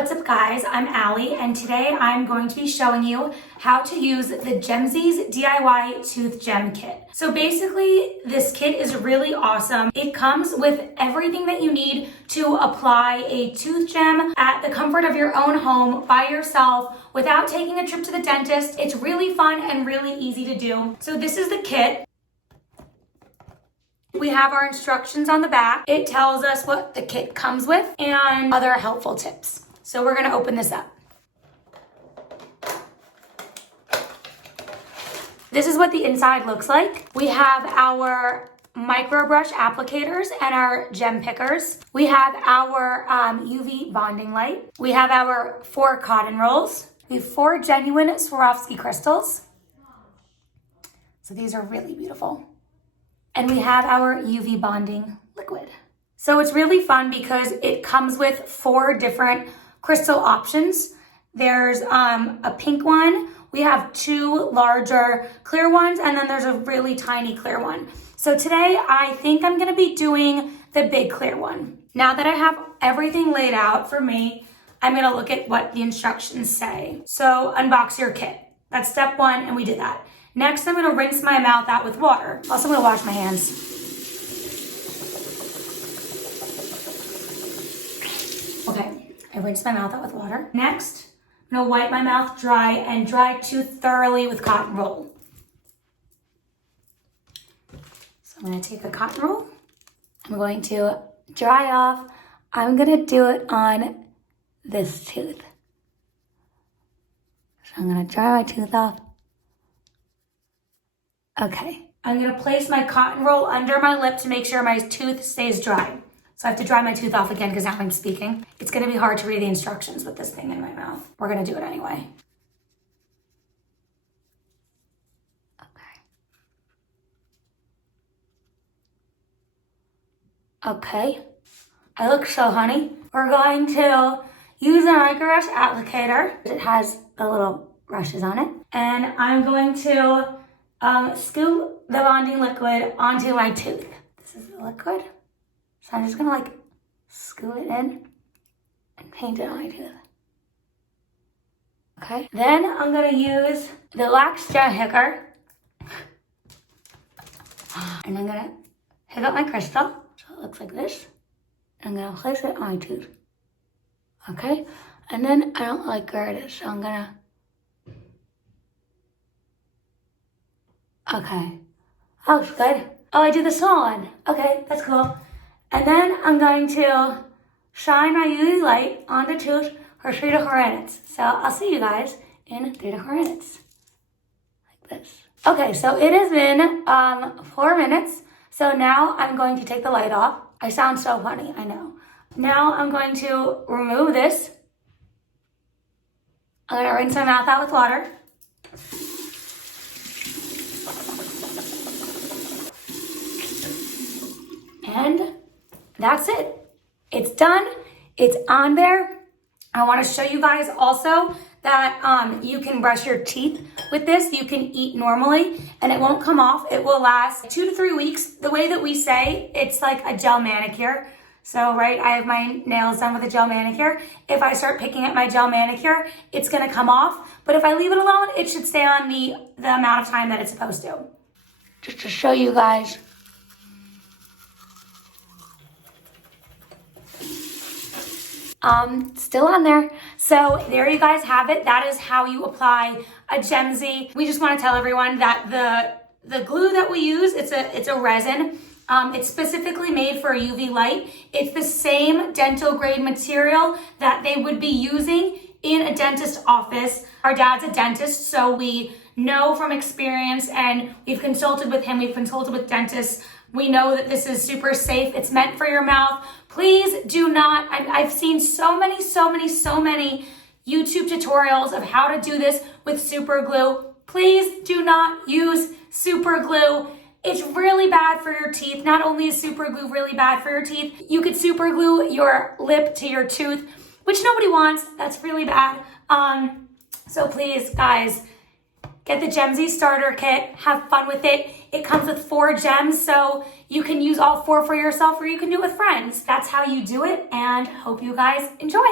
What's up guys, I'm Allie and today I'm going to be showing you how to use the Gemzeez DIY Tooth Gem Kit. So basically this kit is really awesome. It comes with everything that you need to apply a tooth gem at the comfort of your own home by yourself without taking a trip to the dentist. It's really fun and really easy to do. So this is the kit. We have our instructions on the back. It tells us what the kit comes with and other helpful tips. So we're gonna open this up. This is what the inside looks like. We have our Microbrush applicators and our gem pickers. We have our UV bonding light. We have our 4 cotton rolls. We have 4 genuine Swarovski crystals. So these are really beautiful. And we have our UV bonding liquid. So it's really fun because it comes with 4 different crystal options. There's a pink one. We have 2 larger clear ones, and then there's a really tiny clear one. So today I think I'm gonna be doing the big clear one. Now that I have everything laid out for me, I'm gonna look at what the instructions say. So unbox your kit. That's step 1, and we did that. Next, I'm gonna rinse my mouth out with water. Also, I'm gonna wash my hands. Okay, I rinsed my mouth out with water. Next, I'm gonna wipe my mouth dry and dry tooth thoroughly with cotton roll. So I'm gonna take a cotton roll. I'm going to dry off. I'm gonna do it on this tooth. So I'm gonna dry my tooth off. Okay, I'm gonna place my cotton roll under my lip to make sure my tooth stays dry. So I have to dry my tooth off again because now I'm speaking. It's gonna be hard to read the instructions with this thing in my mouth. We're gonna do it anyway. Okay, I look so honey. We're going to use a Microbrush applicator. It has the little brushes on it. And I'm going to scoop the bonding liquid onto my tooth. This is the liquid. So I'm just gonna like scoop it in and paint it on my tooth. Okay, then I'm gonna use the wax gem picker. And I'm gonna pick up my crystal. So it looks like this. And I'm gonna place it on my tooth. Okay, and then I don't like where it is, so I'm gonna okay. Oh, it's good. Oh, I did the small one. Okay, that's cool. And then I'm going to shine my UV light on the tooth for 3 to 4 minutes. So I'll see you guys in 3 to 4 minutes. Like this. Okay, so it has been 4 minutes. So now I'm going to take the light off. I sound so funny, I know. Now I'm going to remove this. I'm gonna rinse my mouth out with water. And that's it. It's done. It's on there. I want to show you guys also that you can brush your teeth with this. You can eat normally and it won't come off. It will last 2 to 3 weeks. The way that we say, it's like a gel manicure. So, right, I have my nails done with a gel manicure. If I start picking at my gel manicure, it's going to come off. But if I leave it alone, it should stay on the amount of time that it's supposed to. Just to show you guys. Still on there. So there you guys have it. That is how you apply a Gemzeez. We just want to tell everyone that the glue that we use, it's a resin. It's specifically made for UV light. It's the same dental grade material that they would be using in a dentist office. Our dad's a dentist, so we know from experience, and we've consulted with him, we've consulted with dentists. We know that this is super safe. It's meant for your mouth. Please do not, I've seen so many YouTube tutorials of how to do this with super glue. Please do not use super glue. It's really bad for your teeth. Not only is super glue really bad for your teeth, you could super glue your lip to your tooth, which nobody wants. That's really bad. So please, guys, get the Gemzeez starter kit, have fun with it. It comes with 4 gems, so you can use all 4 for yourself or you can do it with friends. That's how you do it, and hope you guys enjoy.